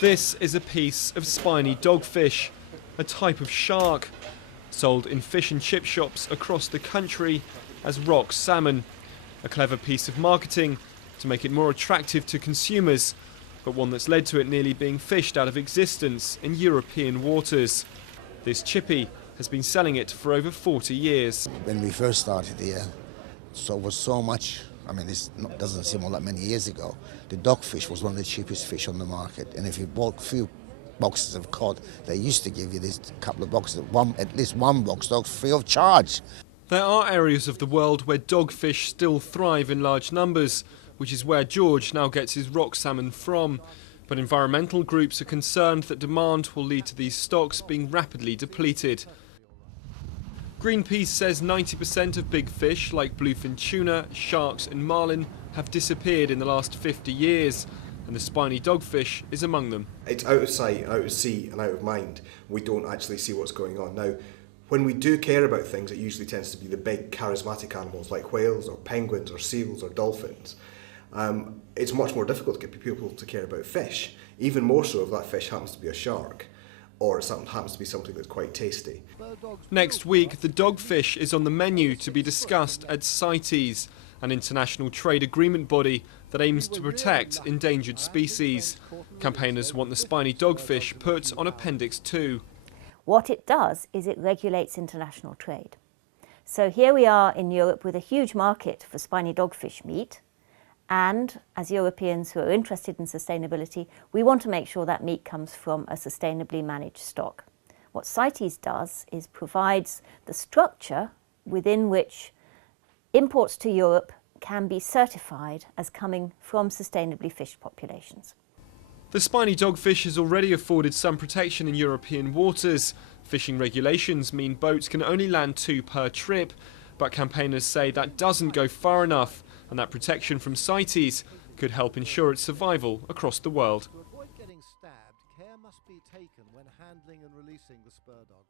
This is a piece of spiny dogfish, a type of shark, sold in fish and chip shops across the country as rock salmon. A clever piece of marketing to make it more attractive to consumers, but one that's led to it nearly being fished out of existence in European waters. This chippy has been selling it for over 40 years. When we first started here, was so much, I mean, this doesn't seem all that many years ago, the dogfish was one of the cheapest fish on the market. And if you bought a few boxes of cod, they used to give you this couple of boxes, at least one box dog free of charge. There are areas of the world where dogfish still thrive in large numbers, which is where George now gets his rock salmon from. But environmental groups are concerned that demand will lead to these stocks being rapidly depleted. Greenpeace says 90% of big fish like bluefin tuna, sharks and marlin have disappeared in the last 50 years, and the spiny dogfish is among them. It's out of sight, out of sea and out of mind. We don't actually see what's going on. Now, when we do care about things, it usually tends to be the big charismatic animals like whales or penguins or seals or dolphins. It's much more difficult to get people to care about fish, even more so if that fish happens to be a shark or it happens to be something that's quite tasty. Next week, the dogfish is on the menu to be discussed at CITES, an international trade agreement body that aims to protect endangered species. Campaigners want the spiny dogfish put on Appendix 2. What it does is it regulates international trade. So here we are in Europe with a huge market for spiny dogfish meat, and as Europeans who are interested in sustainability, we want to make sure that meat comes from a sustainably managed stock. What CITES does is provides the structure within which imports to Europe can be certified as coming from sustainably fished populations. The spiny dogfish has already afforded some protection in European waters. Fishing regulations mean boats can only land 2 per trip, but campaigners say that doesn't go far enough, and that protection from CITES could help ensure its survival across the world. To avoid getting stabbed, care must be taken when handling and releasing the spur dog.